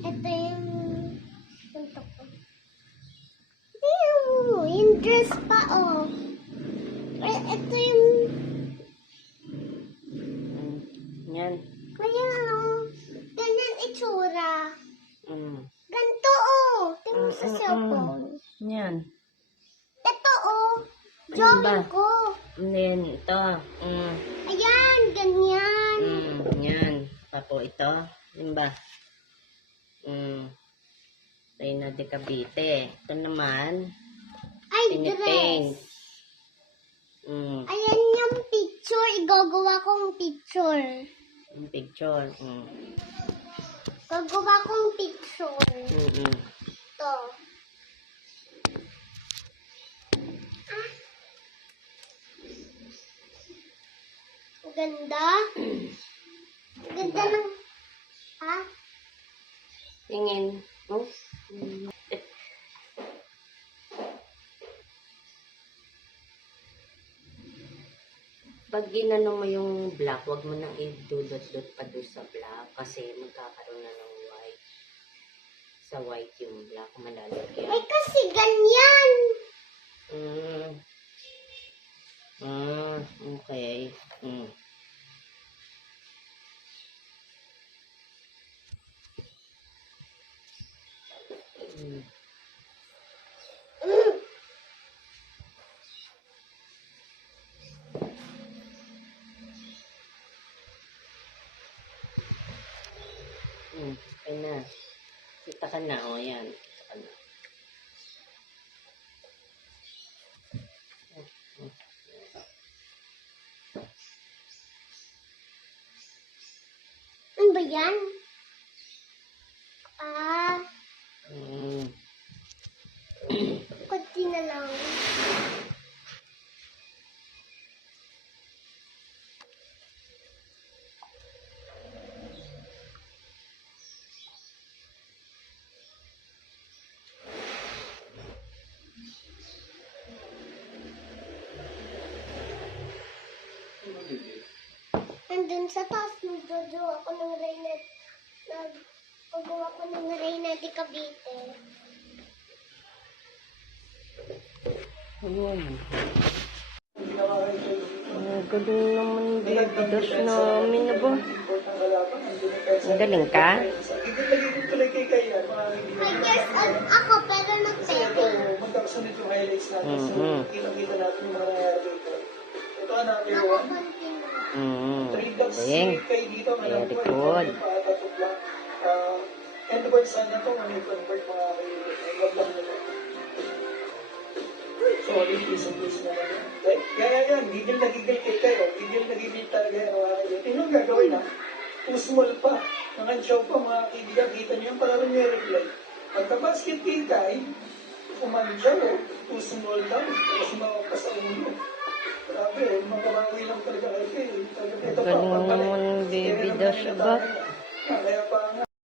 Ito yung puntok ko. Yung dress pa, oh. Ito yung... Yan. Kaya, ganyan itsura. Mm. Ganito, oh. Tingnan sa cellphone. Yan. Ito, oh. Ano ba? Drawing ko. And then, ito. Ayan, ganyan. Yan. Papo ito. Yan ba? Reyna de Cavite. Ito naman. Ay, Pinipaint. dress. Ayan yung picture. Igagawa kong picture. Yung picture. Gagawa kong picture. Ito. Ang ganda. Ang ganda ng... Ha? Tingin. Oh. Pag ginano mo yung black, wag mo nang idudot-dot pa doon sa black kasi magkakaroon na ng white. Sa white yung black, malalagyan. Ay, kasi ganyan. Okay. Okay na. Kita ka na, o yan. Kita ka na. Ano ba yan? Kunti na lang. Nandun sa taas, nagagawa ko ng Reyna. Nagagawa ko ng Reyna de Cavite. Ayan. Ang galing naman bibidas namin na ba? Ang galing ka? 5 years old ako, pero nag-peking. Magkakasunod yung highlights natin. So, kita natin yung mga nangyari dito. Ito ang natin yun. Nakakunti na. 3 dogs Galing. kayo dito. Very good. And the birds sana ito, may convert mga kaibigan. May wablang nila. Sorry, please and please na lang. Yan. Gigil na gigil kayo. Gigil na gigil talaga yan mga kaibigan. Tingnan ang gagawin ha. Too small pa. Nangansyaw pa mga kaibigan. Kita niyo yung parang may reply. Pagka-basket kita ay umansyaw. Too small daw. Tapos mawag pa sa ulo. Grabe, makabawi lang talaga kayo. Galing naman bibidas ba? Kaya pa nga.